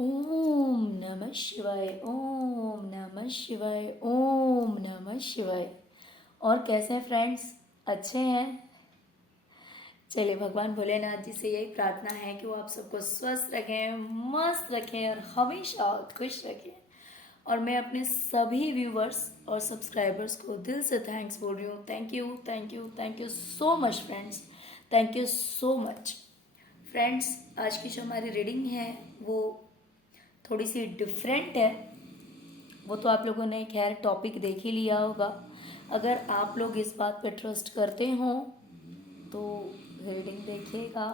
ओम नमः शिवाय, ओम नमः शिवाय, ओम नमः शिवाय। और कैसे हैं फ्रेंड्स? अच्छे हैं? चलिए, भगवान भोलेनाथ जी से यही प्रार्थना है कि वो आप सबको स्वस्थ रखें, मस्त रखें और हमेशा खुश रखें। और मैं अपने सभी व्यूवर्स और सब्सक्राइबर्स को दिल से थैंक्स बोल रही हूँ। Thank you, thank you, thank you so much friends. Thank you so much friends. आज की जो हमारी रीडिंग है वो थोड़ी सी डिफरेंट है। वो तो आप लोगों ने खैर टॉपिक देख ही लिया होगा। अगर आप लोग इस बात पे ट्रस्ट करते हो तो रीडिंग देखिएगा,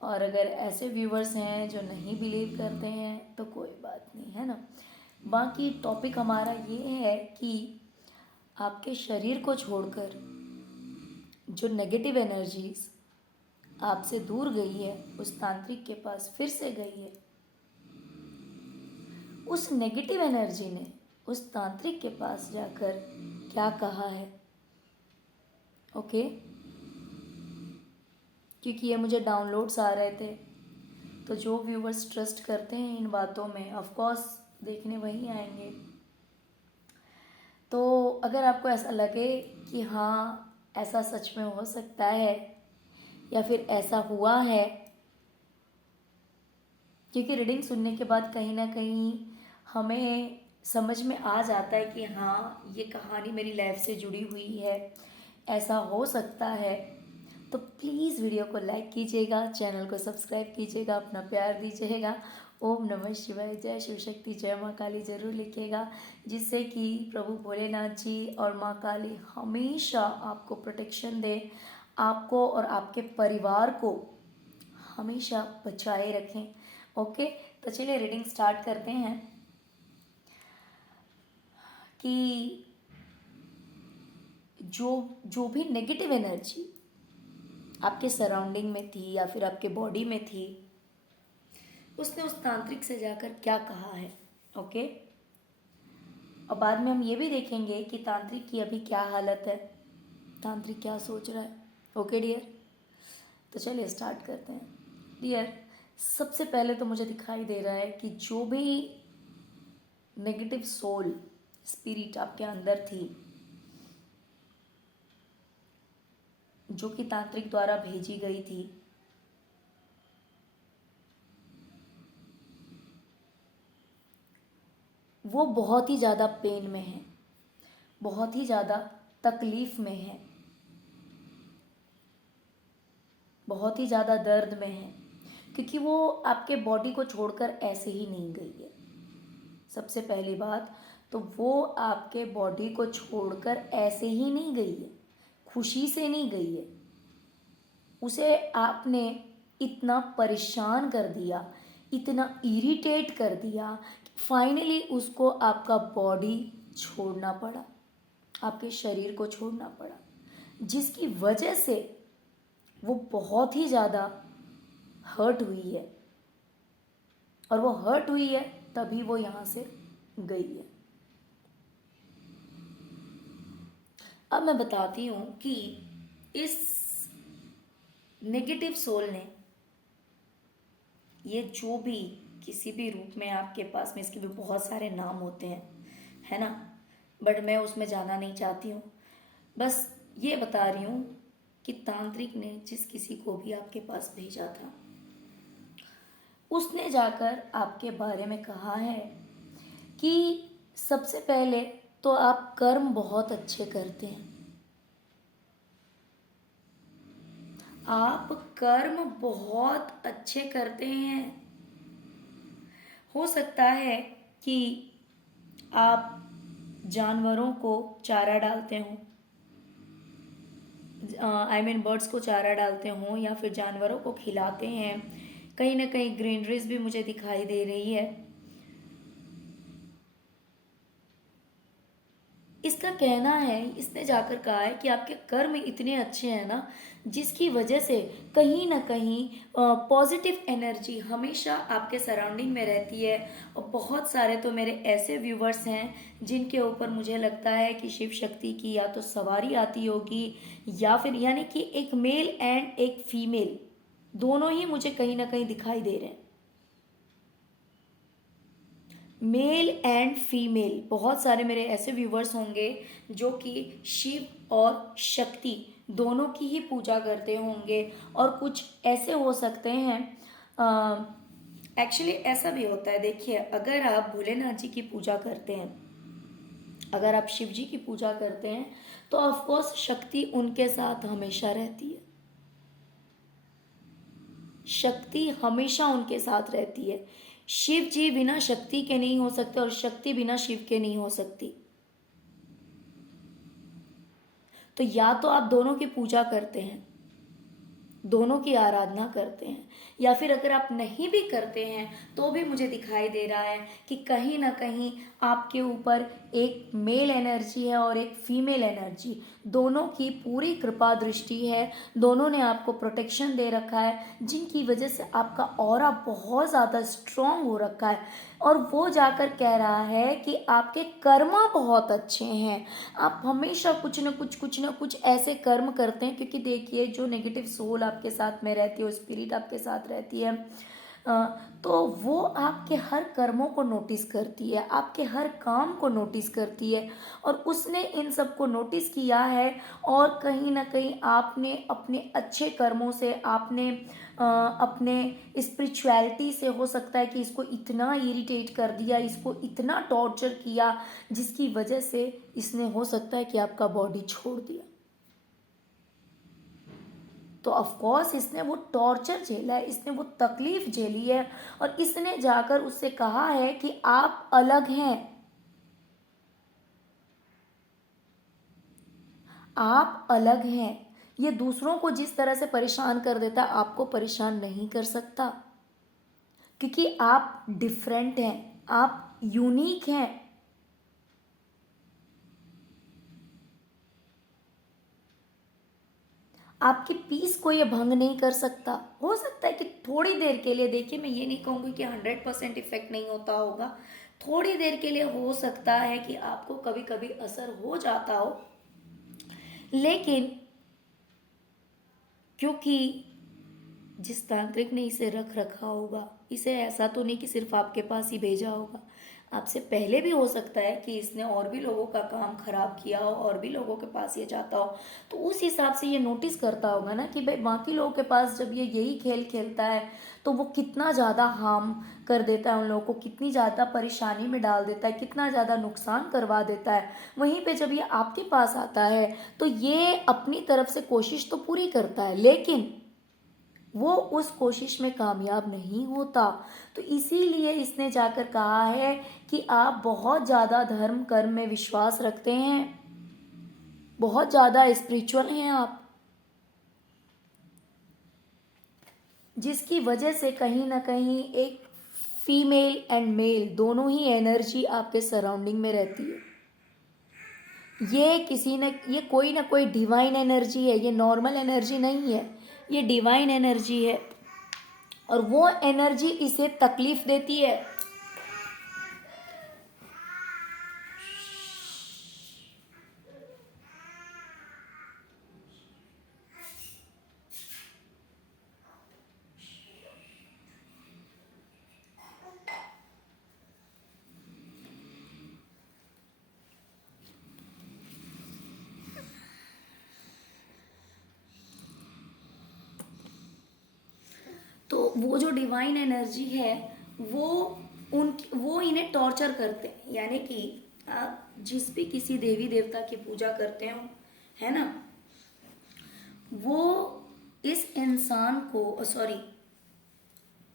और अगर ऐसे व्यूवर्स हैं जो नहीं बिलीव करते हैं तो कोई बात नहीं, है ना। बाकी टॉपिक हमारा ये है कि आपके शरीर को छोड़कर जो नेगेटिव एनर्जीज आपसे दूर गई है, उस तांत्रिक के पास फिर से गई है। उस नेगेटिव एनर्जी ने उस तांत्रिक के पास जाकर क्या कहा है, ओके। क्योंकि ये मुझे डाउनलोड्स आ रहे थे, तो जो व्यूवर्स ट्रस्ट करते हैं इन बातों में ऑफ कोर्स देखने वही आएंगे। तो अगर आपको ऐसा लगे कि हाँ ऐसा सच में हो सकता है या फिर ऐसा हुआ है, क्योंकि रीडिंग सुनने के बाद कहीं ना कहीं हमें समझ में आ जाता है कि हाँ ये कहानी मेरी लाइफ से जुड़ी हुई है, ऐसा हो सकता है। तो प्लीज़ वीडियो को लाइक कीजिएगा, चैनल को सब्सक्राइब कीजिएगा, अपना प्यार दीजिएगा। ओम नमः शिवाय, जय शिव शक्ति, जय माँ काली ज़रूर लिखिएगा, जिससे कि प्रभु भोलेनाथ जी और माँ काली हमेशा आपको प्रोटेक्शन दे, आपको और आपके परिवार को हमेशा बचाए रखें। ओके, तो चलिए रीडिंग स्टार्ट करते हैं कि जो जो भी नेगेटिव एनर्जी आपके सराउंडिंग में थी या फिर आपके बॉडी में थी, उसने उस तांत्रिक से जाकर क्या कहा है, ओके। और बाद में हम ये भी देखेंगे कि तांत्रिक की अभी क्या हालत है, तांत्रिक क्या सोच रहा है। ओके डियर, तो चलिए स्टार्ट करते हैं। डियर, सबसे पहले तो मुझे दिखाई दे रहा है कि जो भी नेगेटिव सोल स्पिरिट आपके अंदर थी, जो कि तांत्रिक द्वारा भेजी गई थी, वो बहुत ही ज़्यादा पेन में है, बहुत ही ज़्यादा तकलीफ़ में है, बहुत ही ज़्यादा दर्द में है, क्योंकि वो आपके बॉडी को छोड़कर ऐसे ही नहीं गई है। सबसे पहली बात तो वो आपके बॉडी को छोड़कर ऐसे ही नहीं गई है, खुशी से नहीं गई है। उसे आपने इतना परेशान कर दिया, इतना इरिटेट कर दिया कि फाइनली उसको आपका बॉडी छोड़ना पड़ा, आपके शरीर को छोड़ना पड़ा, जिसकी वजह से वो बहुत ही ज़्यादा हर्ट हुई है। और वो हर्ट हुई है तभी वो यहाँ से गई है। अब मैं बताती हूँ कि इस नेगेटिव सोल ने ये जो भी किसी भी रूप में आपके पास में, इसके भी बहुत सारे नाम होते हैं, है ना, बट मैं उसमें जाना नहीं चाहती हूँ। बस ये बता रही हूँ कि तांत्रिक ने जिस किसी को भी आपके पास भेजा था, उसने जाकर आपके बारे में कहा है कि सबसे पहले तो आप कर्म बहुत अच्छे करते हैं, आप कर्म बहुत अच्छे करते हैं। हो सकता है कि आप जानवरों को चारा डालते हों, आई मीन बर्ड्स को चारा डालते हों, या फिर जानवरों को खिलाते हैं। कहीं ना कहीं ग्रीनरीज भी मुझे दिखाई दे रही है। इसका कहना है, इसने जाकर कहा है कि आपके कर्म इतने अच्छे हैं ना, जिसकी वजह से कहीं ना कहीं पॉजिटिव एनर्जी हमेशा आपके सराउंडिंग में रहती है। और बहुत सारे तो मेरे ऐसे व्यूवर्स हैं जिनके ऊपर मुझे लगता है कि शिव शक्ति की या तो सवारी आती होगी, या फिर यानी कि एक मेल एंड एक फीमेल दोनों ही मुझे कहीं ना कहीं दिखाई दे रहे हैं। मेल एंड फीमेल, बहुत सारे मेरे ऐसे व्यूवर्स होंगे जो कि शिव और शक्ति दोनों की ही पूजा करते होंगे, और कुछ ऐसे हो सकते हैं। एक्चुअली ऐसा भी होता है, देखिए, अगर आप भोलेनाथ जी की पूजा करते हैं, अगर आप शिव जी की पूजा करते हैं, तो ऑफ कोर्स शक्ति उनके साथ हमेशा रहती है, शक्ति हमेशा उनके साथ रहती है। शिव जी बिना शक्ति के नहीं हो सकते और शक्ति बिना शिव के नहीं हो सकती। तो या तो आप दोनों की पूजा करते हैं, दोनों की आराधना करते हैं, या फिर अगर आप नहीं भी करते हैं तो भी मुझे दिखाई दे रहा है कि कहीं ना कहीं आपके ऊपर एक मेल एनर्जी है और एक फीमेल एनर्जी, दोनों की पूरी कृपा दृष्टि है, दोनों ने आपको प्रोटेक्शन दे रखा है, जिनकी वजह से आपका ऑरा बहुत ज़्यादा स्ट्रांग हो रखा है। और वो जाकर कह रहा है कि आपके कर्मा बहुत अच्छे हैं, आप हमेशा कुछ ना कुछ ऐसे कर्म करते हैं, क्योंकि देखिए जो नेगेटिव सोल आपके साथ में रहती है, स्पिरिट आपके साथ रहती है, तो वो आपके हर कर्मों को नोटिस करती है, आपके हर काम को नोटिस करती है, और उसने इन सब को नोटिस किया है। और कहीं ना कहीं आपने अपने अच्छे कर्मों से, आपने अपने स्पिरिचुअलिटी से, हो सकता है कि इसको इतना इरिटेट कर दिया, इसको इतना टॉर्चर किया, जिसकी वजह से इसने, हो सकता है कि आपका बॉडी छोड़ दिया। तो ऑफ कोर्स इसने वो टॉर्चर झेला है, इसने वो तकलीफ झेली है, और इसने जाकर उससे कहा है कि आप अलग हैं, आप अलग हैं। ये दूसरों को जिस तरह से परेशान कर देता है, आपको परेशान नहीं कर सकता, क्योंकि आप डिफरेंट हैं, आप यूनिक हैं। आपकी पीस को ये भंग नहीं कर सकता। हो सकता है कि थोड़ी देर के लिए, देखिए मैं ये नहीं कहूँगी कि 100% इफेक्ट नहीं होता होगा, थोड़ी देर के लिए हो सकता है कि आपको कभी कभी असर हो जाता हो, लेकिन क्योंकि जिस तांत्रिक ने इसे रख रखा होगा, इसे ऐसा तो नहीं कि सिर्फ आपके पास ही भेजा होगा, आपसे पहले भी हो सकता है कि इसने और भी लोगों का काम खराब किया हो, और भी लोगों के पास ये जाता हो, तो उस हिसाब से ये नोटिस करता होगा ना कि भाई बाकी लोगों के पास जब ये यही खेल खेलता है तो वो कितना ज़्यादा हार्म कर देता है उन लोगों को, कितनी ज़्यादा परेशानी में डाल देता है, कितना ज़्यादा नुकसान करवा देता है। वहीं पे जब ये आपके पास आता है तो ये अपनी तरफ से कोशिश तो पूरी करता है, लेकिन वो उस कोशिश में कामयाब नहीं होता। तो इसीलिए इसने जाकर कहा है कि आप बहुत ज़्यादा धर्म कर्म में विश्वास रखते हैं, बहुत ज़्यादा स्पिरिचुअल हैं आप, जिसकी वजह से कहीं ना कहीं एक फीमेल एंड मेल दोनों ही एनर्जी आपके सराउंडिंग में रहती है। ये किसी न, ये कोई ना कोई डिवाइन एनर्जी है, ये नॉर्मल एनर्जी नहीं है, ये डिवाइन एनर्जी है, और वो एनर्जी इसे तकलीफ देती है। तो वो जो डिवाइन एनर्जी है, वो वो इन्हें टॉर्चर करते हैं, यानी कि आप जिस भी किसी देवी देवता की पूजा करते हो, है ना, वो इस इंसान को, सॉरी,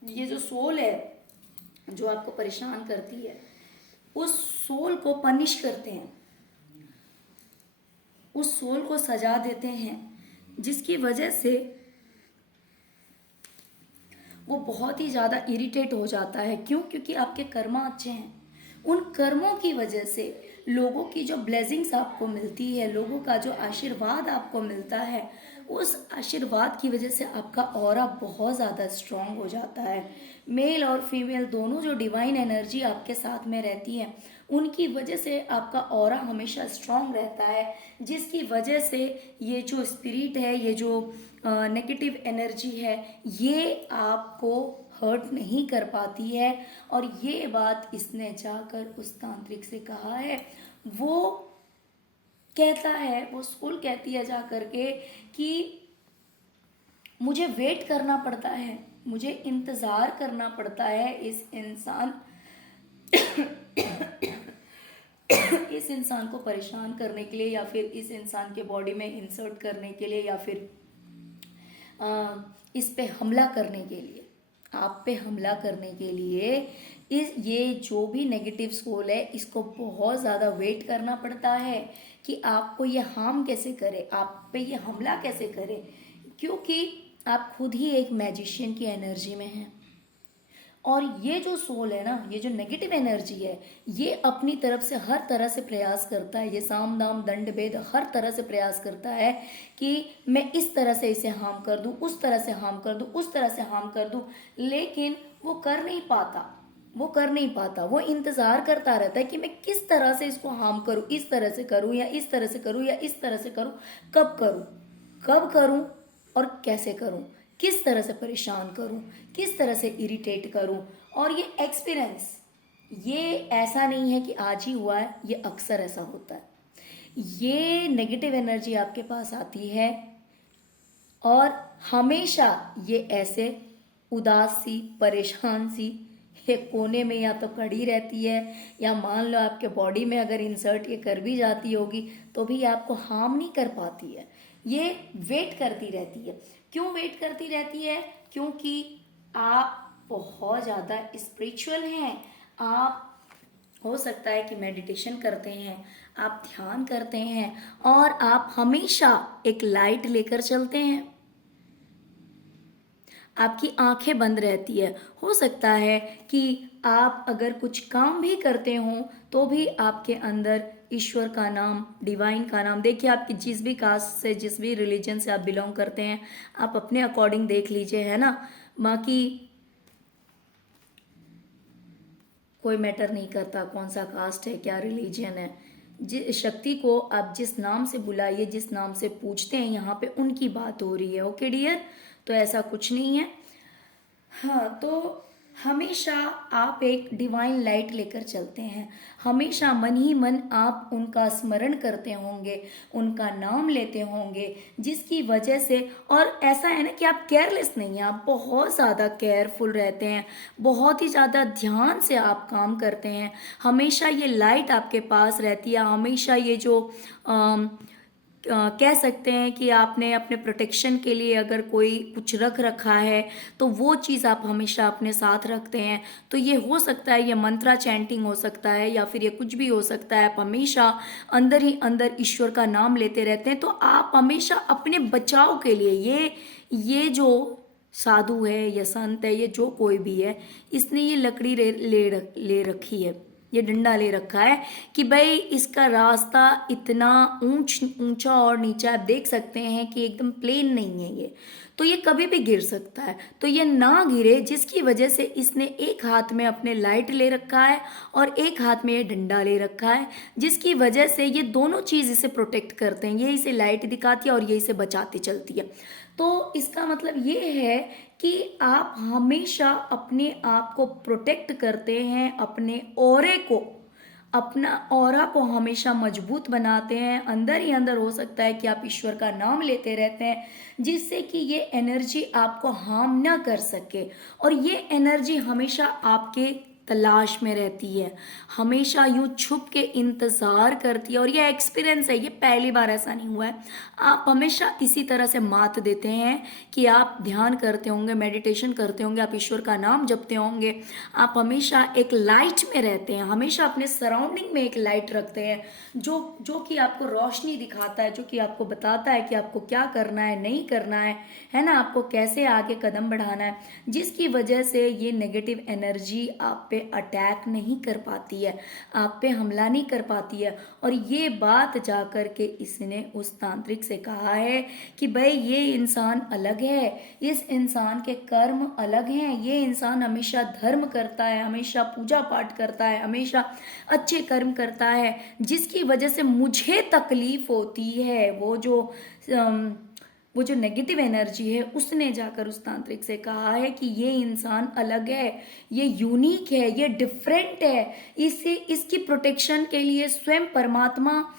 ये जो सोल है जो आपको परेशान करती है, उस सोल को पनिश करते हैं, उस सोल को सजा देते हैं, जिसकी वजह से वो बहुत ही ज़्यादा इरिटेट हो जाता है। क्यों? क्योंकि आपके कर्मा अच्छे हैं, उन कर्मों की वजह से लोगों की जो ब्लेसिंग्स आपको मिलती है, लोगों का जो आशीर्वाद आपको मिलता है, उस आशीर्वाद की वजह से आपका ऑरा बहुत ज़्यादा स्ट्रांग हो जाता है। मेल और फीमेल दोनों जो डिवाइन एनर्जी आपके साथ में रहती है, उनकी वजह से आपका ऑरा हमेशा स्ट्रांग रहता है, जिसकी वजह से ये जो स्पिरिट है, ये जो नेगेटिव एनर्जी है, ये आपको हर्ट नहीं कर पाती है। और ये बात इसने जाकर उस तांत्रिक से कहा है। वो कहता है, वो सोल कहती है जा करके कि मुझे वेट करना पड़ता है, मुझे इंतज़ार करना पड़ता है इस इंसान को परेशान करने के लिए, या फिर इस इंसान के बॉडी में इंसर्ट करने के लिए, या फिर इस पे हमला करने के लिए, आप पे हमला करने के लिए। ये जो भी नेगेटिव सोल है, इसको बहुत ज़्यादा वेट करना पड़ता है कि आपको ये हार्म कैसे करे, आप पे ये हमला कैसे करे, क्योंकि आप खुद ही एक मैजिशियन की एनर्जी में हैं। और ये जो सोल है ना, ये जो नेगेटिव एनर्जी है, ये अपनी तरफ से हर तरह से प्रयास करता है, ये साम दाम दंड भेद हर तरह से प्रयास करता है कि मैं इस तरह से इसे हार्म कर दूं, उस तरह से हार्म कर दूं, उस तरह से हार्म कर दूं, लेकिन वो कर नहीं पाता। वो इंतजार करता रहता है कि मैं किस तरह से इसको हार्म करूं, इस तरह से करूं या इस तरह से करूं या इस तरह से करूं, कब करूं और कैसे करूं, किस तरह से परेशान करूं, किस तरह से इरिटेट करूं। और ये एक्सपीरियंस, ये ऐसा नहीं है कि आज ही हुआ है, ये अक्सर ऐसा होता है। ये नेगेटिव एनर्जी आपके पास आती है और हमेशा ये ऐसे उदास सी, परेशान सी एक कोने में या तो खड़ी रहती है, या मान लो आपके बॉडी में अगर इंसर्ट ये कर भी जाती होगी तो भी आपको हार्म नहीं कर पाती है। ये वेट करती रहती है। क्यों वेट करती रहती है? क्योंकि आप बहुत ज़्यादा स्पिरिचुअल हैं। आप हो सकता है कि मेडिटेशन करते हैं, आप ध्यान करते हैं, और आप हमेशा एक लाइट लेकर चलते हैं। आपकी आंखें बंद रहती है। हो सकता है कि आप अगर कुछ काम भी करते हो तो भी आपके अंदर ईश्वर का नाम, डिवाइन का नाम, देखिए आपकी जिस भी कास्ट से, जिस भी रिलीजन से आप बिलोंग करते हैं, आप अपने अकॉर्डिंग देख लीजिए, है ना। बाकी कोई मैटर नहीं करता कौन सा कास्ट है, क्या रिलीजन है। जिस शक्ति को आप जिस नाम से बुलाइए, जिस नाम से पूछते हैं, यहाँ पे उनकी बात हो रही है। ओके डियर, तो ऐसा कुछ नहीं है। हाँ, तो हमेशा आप एक डिवाइन लाइट लेकर चलते हैं। हमेशा मन ही मन आप उनका स्मरण करते होंगे, उनका नाम लेते होंगे, जिसकी वजह से, और ऐसा है ना कि आप केयरलेस नहीं हैं, आप बहुत ज़्यादा केयरफुल रहते हैं, बहुत ही ज़्यादा ध्यान से आप काम करते हैं। हमेशा ये लाइट आपके पास रहती है। हमेशा ये जो कह सकते हैं कि आपने अपने प्रोटेक्शन के लिए अगर कोई कुछ रख रखा है तो वो चीज़ आप हमेशा अपने साथ रखते हैं। तो ये हो सकता है, ये मंत्रा चैंटिंग हो सकता है, या फिर ये कुछ भी हो सकता है। आप हमेशा अंदर ही अंदर ईश्वर का नाम लेते रहते हैं। तो आप हमेशा अपने बचाव के लिए, ये जो साधु है या संत है, ये जो कोई भी है, इसने ये लकड़ी ले रखी है, ये डंडा ले रखा है कि भाई इसका रास्ता इतना ऊंचा और नीचा, आप देख सकते हैं कि एकदम प्लेन नहीं है ये, तो ये कभी भी गिर सकता है। तो ये ना गिरे, जिसकी वजह से इसने एक हाथ में अपने लाइट ले रखा है और एक हाथ में ये डंडा ले रखा है, जिसकी वजह से ये दोनों चीज़ इसे प्रोटेक्ट करते हैं। ये इसे लाइट दिखाती है और ये इसे बचाती चलती है। तो इसका मतलब ये है कि आप हमेशा अपने आप को प्रोटेक्ट करते हैं, अपने ऑरे को, अपना ऑरा को हमेशा मजबूत बनाते हैं। अंदर ही अंदर हो सकता है कि आप ईश्वर का नाम लेते रहते हैं, जिससे कि ये एनर्जी आपको हार्म ना कर सके। और ये एनर्जी हमेशा आपके तलाश में रहती है, हमेशा यूं छुप के इंतज़ार करती है। और ये एक्सपीरियंस है, ये पहली बार ऐसा नहीं हुआ है। आप हमेशा इसी तरह से मात देते हैं कि आप ध्यान करते होंगे, मेडिटेशन करते होंगे, आप ईश्वर का नाम जपते होंगे, आप हमेशा एक लाइट में रहते हैं, हमेशा अपने सराउंडिंग में एक लाइट रखते हैं, जो कि आपको रोशनी दिखाता है, जो कि आपको बताता है कि आपको क्या करना है, नहीं करना है ना, आपको कैसे आगे कदम बढ़ाना है, जिसकी वजह से ये नेगेटिव एनर्जी आप पे अटैक नहीं कर पाती है, आप पे हमला नहीं कर पाती है। और ये बात जा कर के इसने उस तांत्रिक से कहा है कि भाई ये इंसान अलग है, इस इंसान के कर्म अलग हैं, ये इंसान हमेशा धर्म करता है, हमेशा पूजा पाठ करता है, हमेशा अच्छे कर्म करता है, जिसकी वजह से मुझे तकलीफ होती है। वो जो वो जो नेगेटिव एनर्जी है उसने जाकर उस तांत्रिक से कहा है कि ये इंसान अलग है, ये यूनिक है, ये डिफरेंट है, इसे इसकी प्रोटेक्शन के लिए स्वयं परमात्मा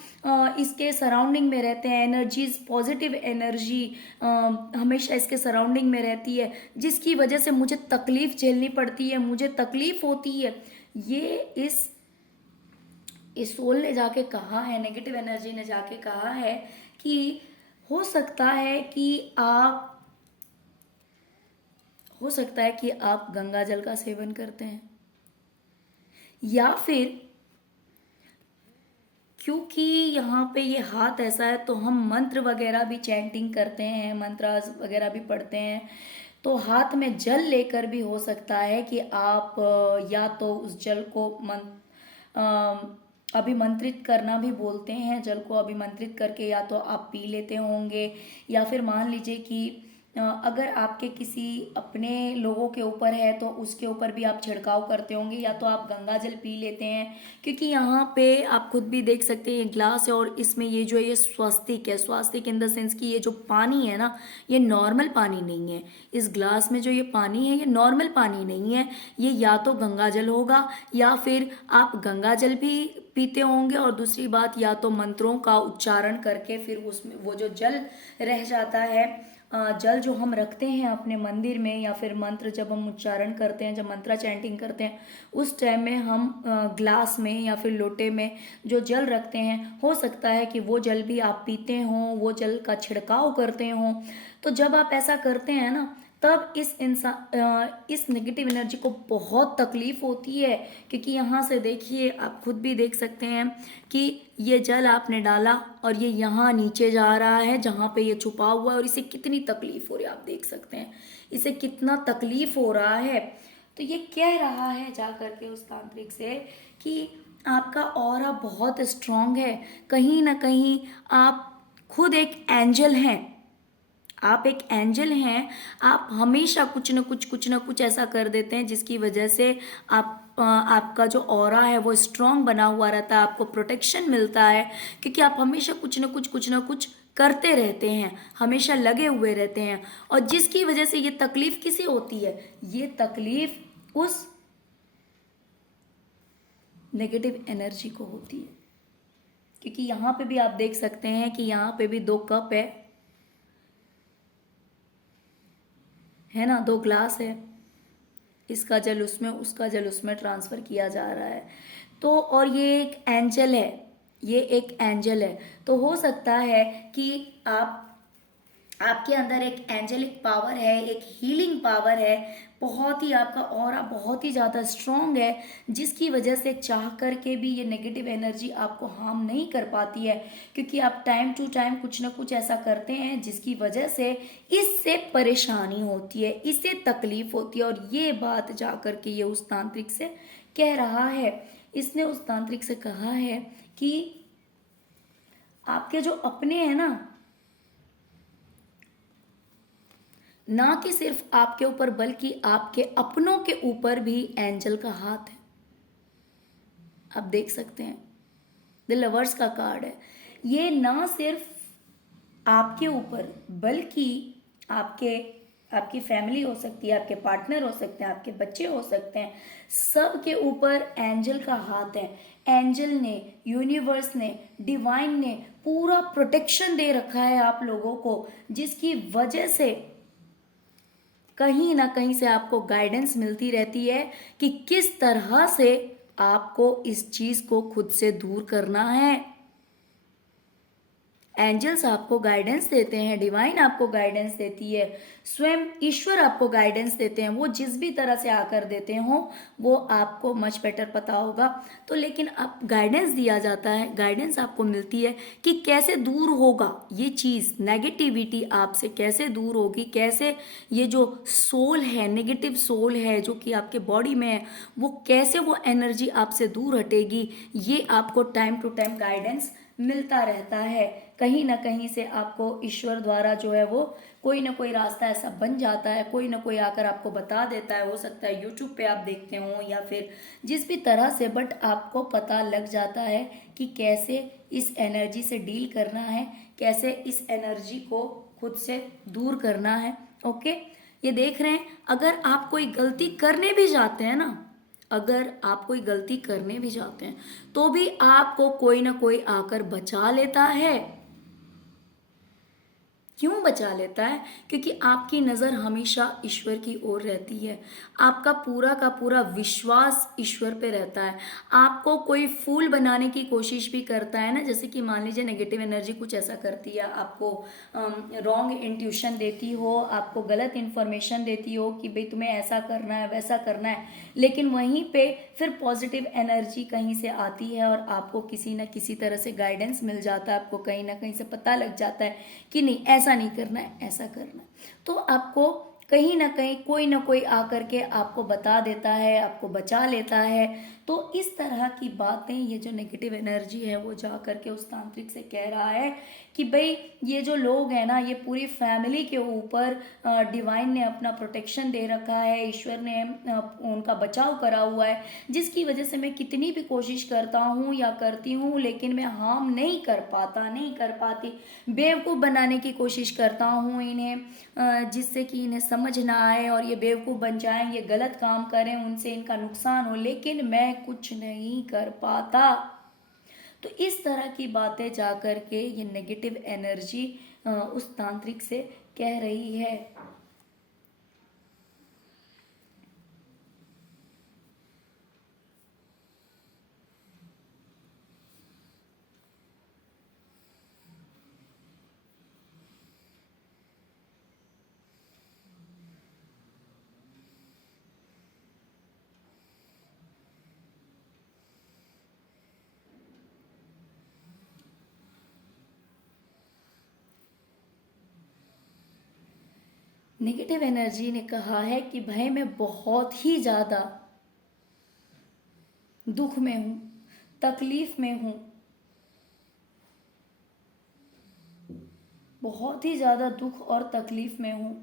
इसके सराउंडिंग में रहते हैं। एनर्जीज, पॉजिटिव एनर्जी हमेशा इसके सराउंडिंग में रहती है, जिसकी वजह से मुझे तकलीफ झेलनी पड़ती है, मुझे तकलीफ होती है। ये इस सोल ने जाके कहा है, नेगेटिव एनर्जी ने जाके कहा है कि हो सकता है कि आप गंगा जल का सेवन करते हैं, या फिर क्योंकि यहाँ पे ये हाथ ऐसा है तो हम मंत्र वगैरह भी चैंटिंग करते हैं, मंत्रास वगैरह भी पढ़ते हैं, तो हाथ में जल लेकर भी हो सकता है कि आप या तो उस जल को अभिमंत्रित करना भी बोलते हैं, जल को अभिमंत्रित करके या तो आप पी लेते होंगे, या फिर मान लीजिए कि अगर आपके किसी अपने लोगों के ऊपर है तो उसके ऊपर भी आप छिड़काव करते होंगे, या तो आप गंगा जल पी लेते हैं। क्योंकि यहाँ पे आप खुद भी देख सकते हैं ये ग्लास है और इसमें ये जो है ये स्वास्तिक है। स्वास्तिक इन द सेंस कि ये जो पानी है ना, ये नॉर्मल पानी नहीं है। इस ग्लास में जो ये पानी है ये नॉर्मल पानी नहीं है, ये या तो गंगा जल होगा, या फिर आप गंगा जल भी पीते होंगे, और दूसरी बात या तो मंत्रों का उच्चारण करके फिर उसमें वो जो जल रह जाता है, जल जो हम रखते हैं अपने मंदिर में, या फिर मंत्र जब हम उच्चारण करते हैं, जब मंत्रा चैंटिंग करते हैं, उस टाइम में हम ग्लास में या फिर लोटे में जो जल रखते हैं, हो सकता है कि वो जल भी आप पीते हों, वो जल का छिड़काव करते हों। तो जब आप ऐसा करते हैं ना, तब इस नेगेटिव एनर्जी को बहुत तकलीफ होती है। क्योंकि यहाँ से देखिए, आप खुद भी देख सकते हैं कि ये जल आपने डाला और ये यहाँ नीचे जा रहा है जहाँ पे ये छुपा हुआ है, और इसे कितनी तकलीफ हो रही है आप देख सकते हैं, इसे कितना तकलीफ हो रहा है। तो ये कह रहा है जा करके उस तांत्रिक से कि आपका ऑरा बहुत स्ट्रांग है, कहीं ना कहीं आप खुद एक एंजल हैं, आप एक एंजल हैं। आप हमेशा कुछ ना कुछ ऐसा कर देते हैं जिसकी वजह से आपका जो ऑरा है वो स्ट्रांग बना हुआ रहता है, आपको प्रोटेक्शन मिलता है। क्योंकि आप हमेशा कुछ ना कुछ करते रहते हैं, हमेशा लगे हुए रहते हैं, और जिसकी वजह से ये तकलीफ किसे होती है, ये तकलीफ उस नेगेटिव एनर्जी को होती है। क्योंकि यहाँ पे भी आप देख सकते हैं कि यहाँ पे भी 2 कप है ना, 2 ग्लास है, इसका जल उसमें, उसका जल उसमें ट्रांसफर किया जा रहा है। तो और ये एक एंजल है, ये एक एंजल है। तो हो सकता है कि आपके अंदर एक एंजेलिक पावर है, एक हीलिंग पावर है, बहुत ही आपका ऑरा बहुत ही ज़्यादा स्ट्रॉन्ग है, जिसकी वजह से चाह करके भी ये नेगेटिव एनर्जी आपको हार्म नहीं कर पाती है। क्योंकि आप टाइम टू टाइम कुछ ना कुछ ऐसा करते हैं जिसकी वजह से इससे परेशानी होती है, इससे तकलीफ होती है। और ये बात जा करके ये उस तांत्रिक से कह रहा है। इसने उस तांत्रिक से कहा है कि आपके जो अपने हैं ना कि सिर्फ आपके ऊपर बल्कि आपके अपनों के ऊपर भी एंजल का हाथ है। आप देख सकते हैं, द लवर्स का कार्ड है। ये ना सिर्फ आपके ऊपर बल्कि आपकी फैमिली हो सकती है, आपके पार्टनर हो सकते हैं, आपके बच्चे हो सकते हैं, सबके ऊपर एंजल का हाथ है। एंजल ने, यूनिवर्स ने, डिवाइन ने पूरा प्रोटेक्शन दे रखा है आप लोगों को, जिसकी वजह से कहीं ना कहीं से आपको गाइडेंस मिलती रहती है कि किस तरह से आपको इस चीज को खुद से दूर करना है। एंजल्स आपको गाइडेंस देते हैं, डिवाइन आपको गाइडेंस देती है, स्वयं ईश्वर आपको गाइडेंस देते हैं। वो जिस भी तरह से आकर देते हो वो आपको मच बेटर पता होगा। तो लेकिन अब गाइडेंस दिया जाता है, गाइडेंस आपको मिलती है कि कैसे दूर होगा ये चीज़, नेगेटिविटी आपसे कैसे दूर होगी, कैसे ये जो सोल है, नेगेटिव सोल है जो कि आपके बॉडी में है, वो कैसे वो एनर्जी आपसे दूर हटेगी। ये आपको टाइम टू टाइम गाइडेंस मिलता रहता है। कहीं ना कहीं से आपको ईश्वर द्वारा जो है वो कोई ना कोई रास्ता ऐसा बन जाता है, कोई ना कोई आकर आपको बता देता है। हो सकता है यूट्यूब पे आप देखते हो या फिर जिस भी तरह से, बट आपको पता लग जाता है कि कैसे इस एनर्जी से डील करना है, कैसे इस एनर्जी को खुद से दूर करना है। ओके, ये देख रहे हैं, अगर आप कोई गलती करने भी जाते हैं ना, अगर आप कोई गलती करने भी जाते हैं तो भी आपको कोई ना कोई आकर बचा लेता है। क्यों बचा लेता है? क्योंकि आपकी नज़र हमेशा ईश्वर की ओर रहती है, आपका पूरा का पूरा विश्वास ईश्वर पे रहता है। आपको कोई फूल बनाने की कोशिश भी करता है ना, जैसे कि मान लीजिए नेगेटिव एनर्जी कुछ ऐसा करती है, आपको रॉन्ग इंट्यूशन देती हो, आपको गलत इन्फॉर्मेशन देती हो कि भाई तुम्हें ऐसा करना है वैसा करना है, लेकिन वहीं पे फिर पॉजिटिव एनर्जी कहीं से आती है और आपको किसी न किसी तरह से गाइडेंस मिल जाता है, आपको कहीं ना कहीं से पता लग जाता है कि नहीं ऐसा नहीं करना है, ऐसा करना है। तो आपको कहीं ना कहीं कोई ना कोई आकर के आपको बता देता है, आपको बचा लेता है। तो इस तरह की बातें, ये जो नेगेटिव एनर्जी है वो जा करके उस तांत्रिक से कह रहा है कि भाई ये जो लोग हैं ना, ये पूरी फैमिली के ऊपर डिवाइन ने अपना प्रोटेक्शन दे रखा है, ईश्वर ने उनका बचाव करा हुआ है, जिसकी वजह से मैं कितनी भी कोशिश करता हूँ या करती हूँ लेकिन मैं हार्म नहीं कर पाता, नहीं कर पाती, बेवकूफ़ बनाने की कोशिश करता हूँ इन्हें, जिससे कि इन्हें समझ ना आए और ये बेवकूफ़ बन जाएं, ये गलत काम करें, उनसे इनका नुकसान हो, लेकिन मैं कुछ नहीं कर पाता। तो इस तरह की बातें जा कर के ये नेगेटिव एनर्जी उस तांत्रिक से कह रही है। नेगेटिव एनर्जी ने कहा है कि भाई मैं बहुत ही ज़्यादा दुख में हूँ, तकलीफ में हूँ, बहुत ही ज़्यादा दुख और तकलीफ में हूँ।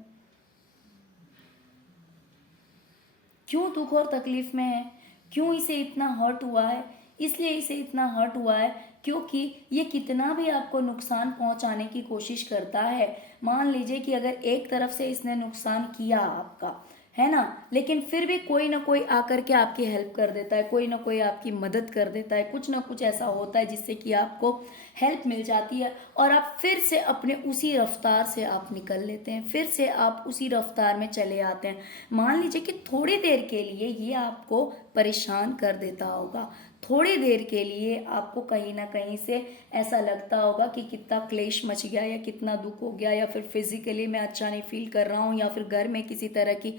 क्यों दुख और तकलीफ में है? क्यों इसे इतना हर्ट हुआ है? इसलिए इसे इतना हर्ट हुआ है क्योंकि ये कितना भी आपको नुकसान पहुंचाने की कोशिश करता है। मान लीजिए कि अगर एक तरफ से इसने नुकसान किया आपका, है ना, लेकिन फिर भी कोई ना कोई आकर के आपकी हेल्प कर देता है, कोई ना कोई आपकी मदद कर देता है, कुछ ना कुछ ऐसा होता है जिससे कि आपको हेल्प मिल जाती है और आप फिर से अपने उसी रफ्तार से आप निकल लेते हैं, फिर से आप उसी रफ्तार में चले आते हैं। मान लीजिए कि थोड़ी देर के लिए ये आपको परेशान कर देता होगा, थोड़ी देर के लिए आपको कहीं ना कहीं से ऐसा लगता होगा कि कितना क्लेश मच गया या कितना दुख हो गया, या फिर फिजिकली मैं अच्छा नहीं फील कर रहा हूँ, या फिर घर में किसी तरह की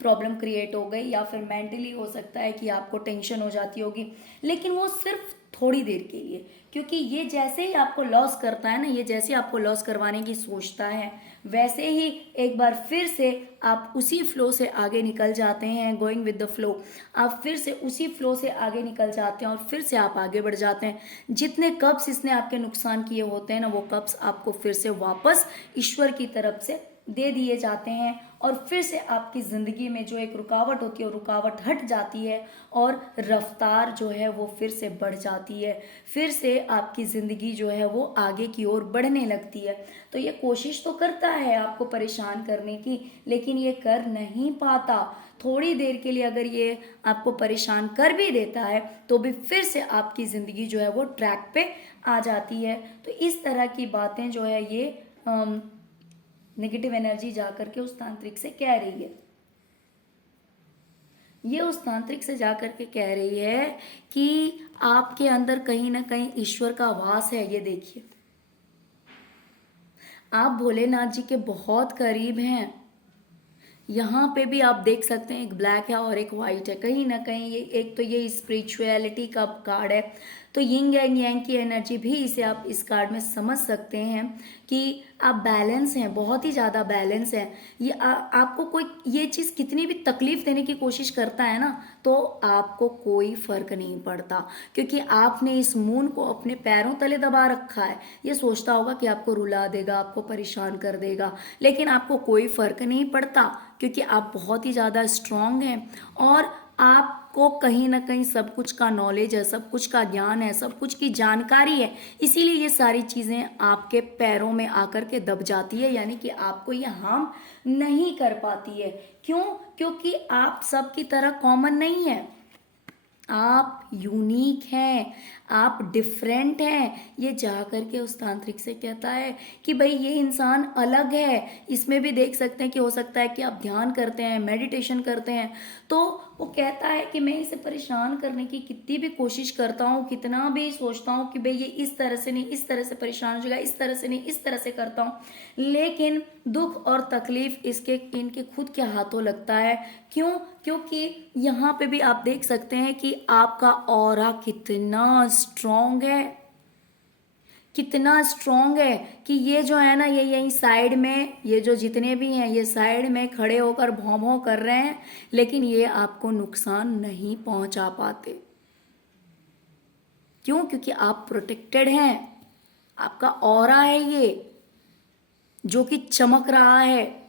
प्रॉब्लम क्रिएट हो गई, या फिर मेंटली हो सकता है कि आपको टेंशन हो जाती होगी, लेकिन वो सिर्फ थोड़ी देर के लिए। क्योंकि ये जैसे ही आपको लॉस करता है ना, ये जैसे आपको लॉस करवाने की सोचता है, वैसे ही एक बार फिर से आप उसी फ्लो से आगे निकल जाते हैं, गोइंग विद द फ्लो। आप फिर से उसी फ्लो से आगे निकल जाते हैं और फिर से आप आगे बढ़ जाते हैं। जितने कप्स इसने आपके नुकसान किए होते हैं ना, वो कप्स आपको फिर से वापस ईश्वर की तरफ से दे दिए जाते हैं और फिर से आपकी ज़िंदगी में जो एक रुकावट होती है वो रुकावट हट जाती है और रफ्तार जो है वो फिर से बढ़ जाती है, फिर से आपकी ज़िंदगी जो है वो आगे की ओर बढ़ने लगती है। तो ये कोशिश तो करता है आपको परेशान करने की, लेकिन ये कर नहीं पाता। थोड़ी देर के लिए अगर ये आपको परेशान कर भी देता है तो भी फिर से आपकी ज़िंदगी जो है वो ट्रैक पे आ जाती है। तो इस तरह की बातें जो है ये नेगेटिव एनर्जी जा करके उस तांत्रिक से कह रही है। ये उस तांत्रिक से जा करके कह रही है कि आपके अंदर कहीं ना कहीं ईश्वर का वास है। ये देखिए, आप भोलेनाथ जी के बहुत करीब हैं। यहाँ पे भी आप देख सकते हैं एक ब्लैक है और एक वाइट है, कहीं ना कहीं ये एक तो ये स्पिरिचुअलिटी का कार्ड है, तो यिंग एंड यांग की एनर्जी भी इसे आप इस कार्ड में समझ सकते हैं कि आप बैलेंस हैं, बहुत ही ज़्यादा बैलेंस है। ये आपको कोई ये चीज़ कितनी भी तकलीफ देने की कोशिश करता है ना, तो आपको कोई फर्क नहीं पड़ता, क्योंकि आपने इस मून को अपने पैरों तले दबा रखा है। ये सोचता होगा कि आपको रुला देगा, आपको परेशान कर देगा, लेकिन आपको कोई फर्क नहीं पड़ता क्योंकि आप बहुत ही ज़्यादा स्ट्रांग हैं और आपको कहीं ना कहीं सब कुछ का नॉलेज है, सब कुछ का ज्ञान है, सब कुछ की जानकारी है, इसीलिए ये सारी चीज़ें आपके पैरों में आकर के दब जाती है, यानी कि आपको ये हार्म नहीं कर पाती है। क्यों? क्योंकि आप सबकी तरह कॉमन नहीं है, आप यूनिक हैं, आप डिफरेंट हैं। ये जा करके उस तांत्रिक से कहता है कि भाई ये इंसान अलग है। इसमें भी देख सकते हैं कि हो सकता है कि आप ध्यान करते हैं, मेडिटेशन करते हैं, तो वो कहता है कि मैं इसे परेशान करने की कितनी भी कोशिश करता हूँ, कितना भी सोचता हूँ कि भाई ये इस तरह से नहीं, इस तरह से परेशान हो जाएगा, इस तरह से नहीं, इस तरह से करता हूँ, लेकिन दुख और तकलीफ इनके खुद के हाथों लगता है। क्यों? क्योंकि यहाँ पे भी आप देख सकते हैं कि आपका ऑरा कितना स्ट्रॉन्ग है, कितना स्ट्रॉन्ग है कि ये जो है ना, ये यहीं साइड में, ये जो जितने भी हैं ये साइड में खड़े होकर भौं भौं कर रहे हैं, लेकिन ये आपको नुकसान नहीं पहुंचा पाते। क्यों? क्योंकि आप प्रोटेक्टेड हैं, आपका ऑरा है ये जो कि चमक रहा है,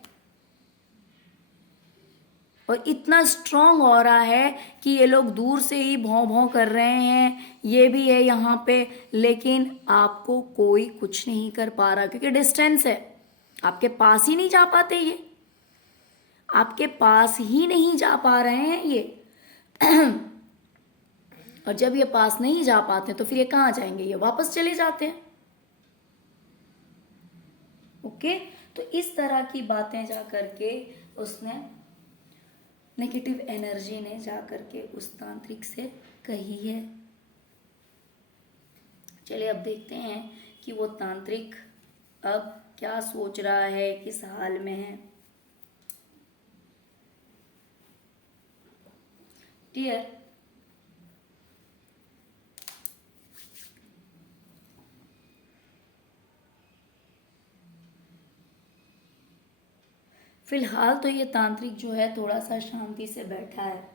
और इतना स्ट्रांग ऑरा है कि ये लोग दूर से ही भौं भौं कर रहे हैं, ये भी है यहाँ पे, लेकिन आपको कोई कुछ नहीं कर पा रहा क्योंकि डिस्टेंस है, आपके पास ही नहीं जा पाते, ये आपके पास ही नहीं जा पा रहे हैं ये। और जब ये पास नहीं जा पाते तो फिर ये कहाँ जाएंगे? ये वापस चले जाते हैं। ओके, तो इस तरह की बातें जा करके उसने, नेगेटिव एनर्जी ने जा करके उस तांत्रिक से कही है। चलिए अब देखते हैं कि वो तांत्रिक अब क्या सोच रहा है, किस हाल में है। डियर, फिलहाल तो ये तांत्रिक जो है थोड़ा सा शांति से बैठा है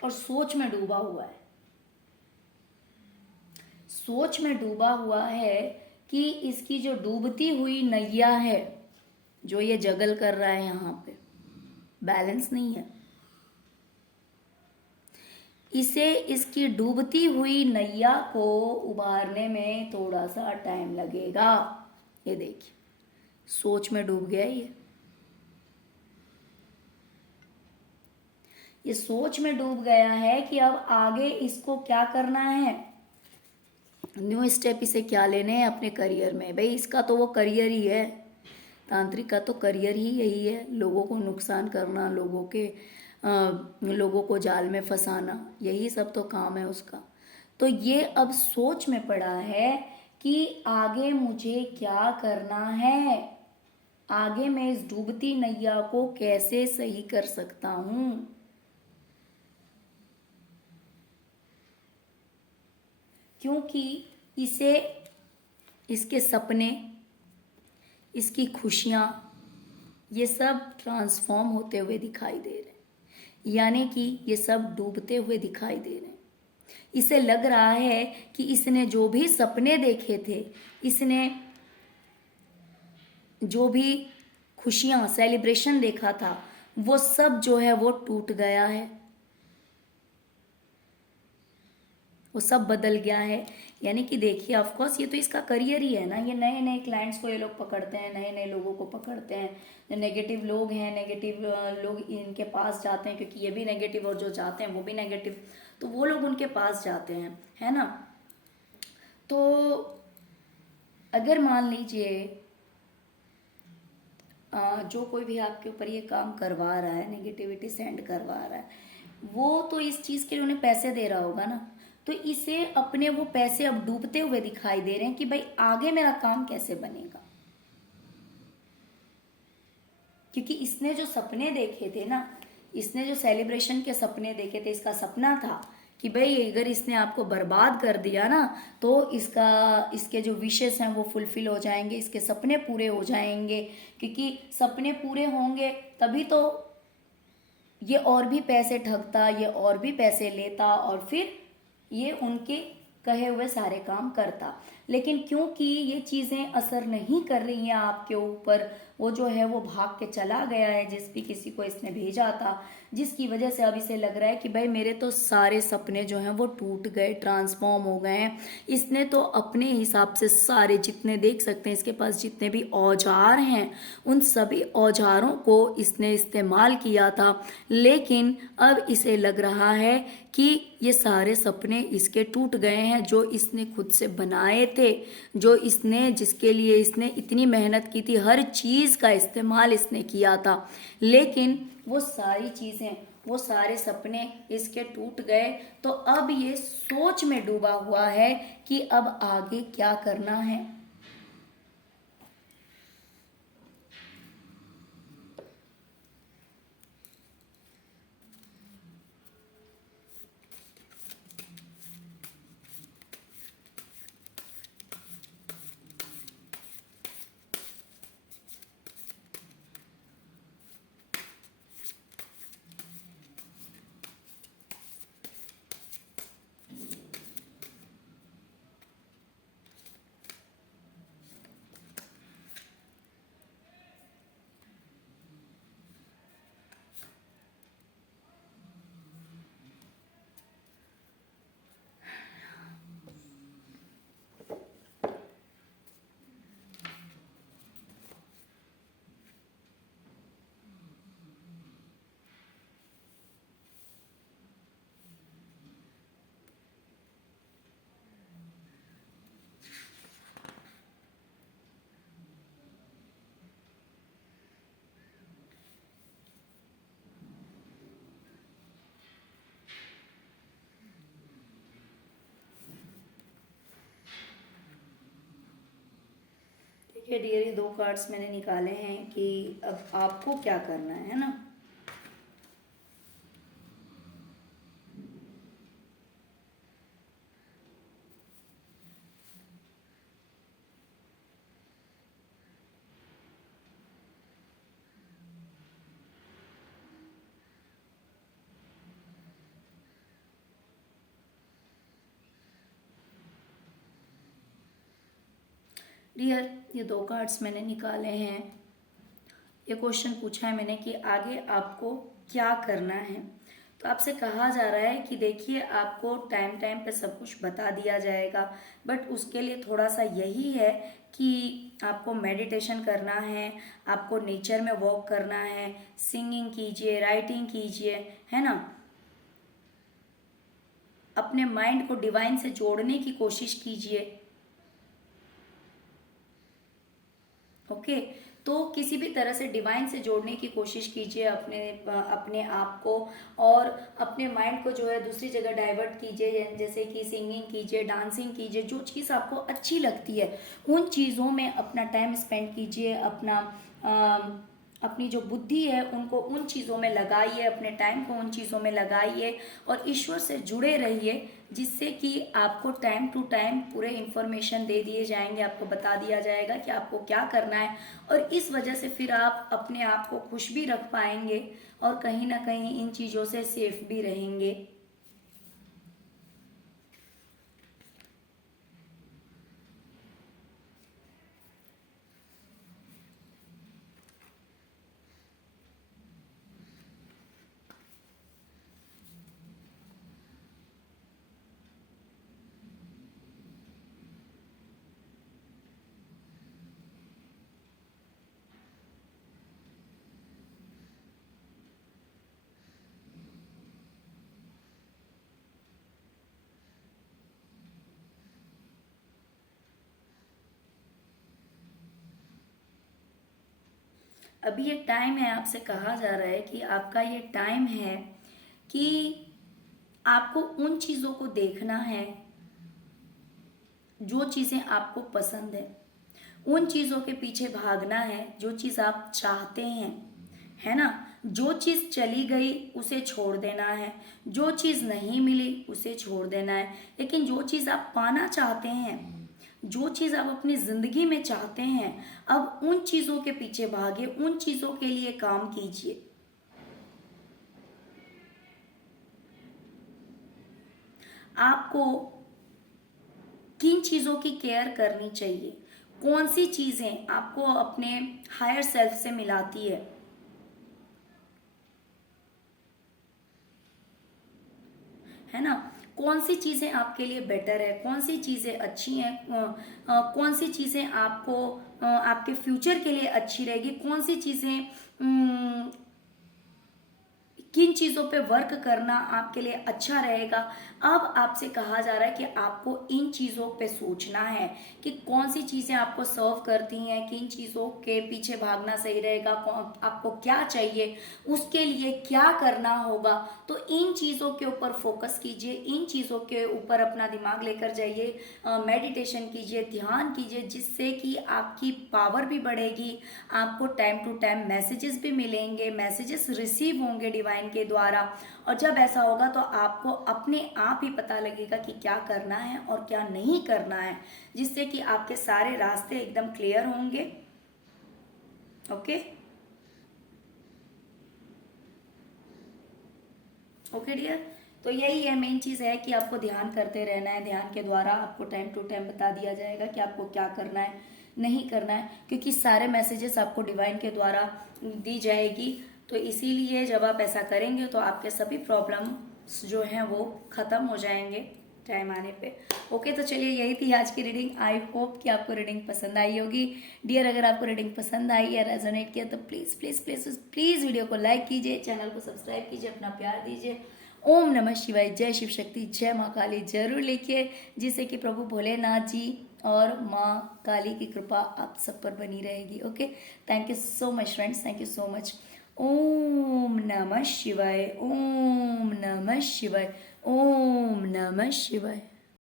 और सोच में डूबा हुआ है। सोच में डूबा हुआ है कि इसकी जो डूबती हुई नैया है, जो ये जगल कर रहा है, यहाँ पे बैलेंस नहीं है। इसे इसकी डूबती हुई नैया को उबारने में थोड़ा सा टाइम लगेगा। ये देखिए, सोच में डूब गया ये सोच में डूब गया है कि अब आगे इसको क्या करना है, न्यू स्टेप इसे क्या लेने हैं अपने करियर में। भाई इसका तो वो करियर ही है, तांत्रिक का तो करियर ही यही है, लोगों को नुकसान करना, लोगों को जाल में फंसाना, यही सब तो काम है उसका। तो ये अब सोच में पड़ा है कि आगे मुझे क्या करना है, आगे मैं इस डूबती नैया को कैसे सही कर सकता हूं। क्योंकि इसे इसके सपने, इसकी खुशियां, ये सब ट्रांसफॉर्म होते हुए दिखाई दे रहे हैं, यानी कि ये सब डूबते हुए दिखाई दे रहे हैं। इसे लग रहा है कि इसने जो भी सपने देखे थे, इसने जो भी खुशियां, सेलिब्रेशन देखा था, वो सब जो है वो टूट गया है, वो सब बदल गया है। यानी कि देखिए, ऑफ कोर्स ये तो इसका करियर ही है ना, ये नए नए क्लाइंट्स को ये लोग पकड़ते हैं, नए नए लोगों को पकड़ते हैं। जो नेगेटिव लोग हैं, नेगेटिव लोग इनके पास जाते हैं, क्योंकि ये भी नेगेटिव और जो जाते हैं वो भी नेगेटिव, तो वो लोग उनके पास जाते हैं, है ना। तो अगर मान लीजिए जो कोई भी आपके ऊपर ये काम करवा रहा है, नेगेटिविटी सेंड करवा रहा है, वो तो इस चीज़ के लिए उन्हें पैसे दे रहा होगा ना, तो इसे अपने वो पैसे अब डूबते हुए दिखाई दे रहे हैं कि भाई आगे मेरा काम कैसे बनेगा। क्योंकि इसने जो सपने देखे थे ना, इसने जो सेलिब्रेशन के सपने देखे थे, इसका सपना था कि भाई अगर इसने आपको बर्बाद कर दिया ना, तो इसके जो विशेस हैं वो फुलफिल हो जाएंगे, इसके सपने पूरे हो जाएंगे। क्योंकि सपने पूरे होंगे तभी तो ये और भी पैसे ठगता, ये और भी पैसे लेता, और फिर ये उनके कहे हुए सारे काम करता। लेकिन क्योंकि ये चीज़ें असर नहीं कर रही हैं आपके ऊपर, वो जो है वो भाग के चला गया है जिस भी किसी को इसने भेजा था, जिसकी वजह से अब इसे लग रहा है कि भाई मेरे तो सारे सपने जो हैं वो टूट गए, ट्रांसफॉर्म हो गए हैं। इसने तो अपने हिसाब से सारे जितने देख सकते हैं इसके पास जितने भी औजार हैं उन सभी औजारों को इसने इस्तेमाल किया था, लेकिन अब इसे लग रहा है कि ये सारे सपने इसके टूट गए हैं जो इसने खुद से बनाए थे, जो इसने जिसके लिए इसने इतनी मेहनत की थी, हर चीज़ का इस्तेमाल इसने किया था, लेकिन वो सारी चीज़ें, वो सारे सपने इसके टूट गए। तो अब ये सोच में डूबा हुआ है कि अब आगे क्या करना है। देखिए डियर, ये 2 कार्ड्स मैंने निकाले हैं कि अब आपको क्या करना है ना। डियर, ये 2 कार्ड्स मैंने निकाले हैं। ये क्वेश्चन पूछा है मैंने कि आगे आपको क्या करना है। तो आपसे कहा जा रहा है कि देखिए आपको टाइम टाइम पे सब कुछ बता दिया जाएगा, बट उसके लिए थोड़ा सा यही है कि आपको मेडिटेशन करना है, आपको नेचर में वॉक करना है, सिंगिंग कीजिए, राइटिंग कीजिए, है ना। अपने माइंड को डिवाइन से जोड़ने की कोशिश कीजिए। ओके, तो किसी भी तरह से डिवाइन से जोड़ने की कोशिश कीजिए अपने अपने आप को, और अपने माइंड को जो है दूसरी जगह डाइवर्ट कीजिए, जैसे कि सिंगिंग कीजिए, डांसिंग कीजिए, जो चीज़ आपको अच्छी लगती है उन चीज़ों में अपना टाइम स्पेंड कीजिए। अपनी जो बुद्धि है उनको उन चीज़ों में लगाइए, अपने टाइम को उन चीज़ों में लगाइए और ईश्वर से जुड़े रहिए, जिससे कि आपको टाइम टू टाइम पूरे इन्फॉर्मेशन दे दिए जाएंगे, आपको बता दिया जाएगा कि आपको क्या करना है, और इस वजह से फिर आप अपने आप को खुश भी रख पाएंगे और कहीं ना कहीं इन चीज़ों से सेफ भी रहेंगे। अभी ये टाइम है, आपसे कहा जा रहा है कि आपका ये टाइम है कि आपको उन चीज़ों को देखना है जो चीज़ें आपको पसंद है, उन चीज़ों के पीछे भागना है जो चीज़ आप चाहते हैं, है ना। जो चीज़ चली गई उसे छोड़ देना है, जो चीज़ नहीं मिली उसे छोड़ देना है, लेकिन जो चीज़ आप पाना चाहते हैं, जो चीज़ आप अपनी ज़िंदगी में चाहते हैं, अब उन चीज़ों के पीछे भागे, उन चीज़ों के लिए काम कीजिए। आपको किन चीज़ों की केयर करनी चाहिए, कौन सी चीज़ें आपको अपने हायर सेल्फ से मिलाती है ना, कौन सी चीज़ें आपके लिए बेटर है, कौन सी चीज़ें अच्छी हैं, कौन सी चीज़ें आपको आपके फ्यूचर के लिए अच्छी रहेगी, कौन सी चीज़ें किन चीज़ों पे वर्क करना आपके लिए अच्छा रहेगा। अब आपसे कहा जा रहा है कि आपको इन चीज़ों पे सोचना है कि कौन सी चीज़ें आपको सर्व करती हैं, किन चीज़ों के पीछे भागना सही रहेगा, आपको क्या चाहिए, उसके लिए क्या करना होगा। तो इन चीज़ों के ऊपर फोकस कीजिए, इन चीज़ों के ऊपर अपना दिमाग लेकर जाइए, मेडिटेशन कीजिए, ध्यान कीजिए, जिससे कि आपकी पावर भी बढ़ेगी, आपको टाइम टू टाइम मैसेजेस भी मिलेंगे, मैसेजेस रिसीव होंगे डिवाइन के द्वारा। और जब ऐसा होगा तो आपको अपने आप ही पता लगेगा कि क्या करना है और क्या नहीं करना है, जिससे कि आपके सारे रास्ते एकदम क्लियर होंगे। ओके ओके डियर, तो यही है मेन चीज़ है कि आपको ध्यान करते रहना है। ध्यान के द्वारा आपको टाइम टू टाइम बता दिया जाएगा कि आपको क्या करना है, नहीं करना है, क्योंकि सारे मैसेजेस आपको डिवाइन के द्वारा दी जाएगी। तो इसीलिए जब आप ऐसा करेंगे तो आपके सभी प्रॉब्लम्स जो हैं वो ख़त्म हो जाएंगे टाइम आने पे। ओके, तो चलिए यही थी आज की रीडिंग। आई होप कि आपको रीडिंग पसंद आई होगी डियर। अगर आपको रीडिंग पसंद आई या रेजोनेट किया तो please please please please video को लाइक कीजिए, चैनल को सब्सक्राइब कीजिए, अपना प्यार दीजिए। ओम नमः शिवाय, जय शिव शक्ति, जय माँ काली जरूर लिखिए, जिससे कि प्रभु भोलेनाथ जी और माँ काली की कृपा आप सब पर बनी रहेगी। Okay, thank you so much friends, thank you so much. ओम नमः शिवाय, ओम नमः शिवाय, ओम नमः शिवाय।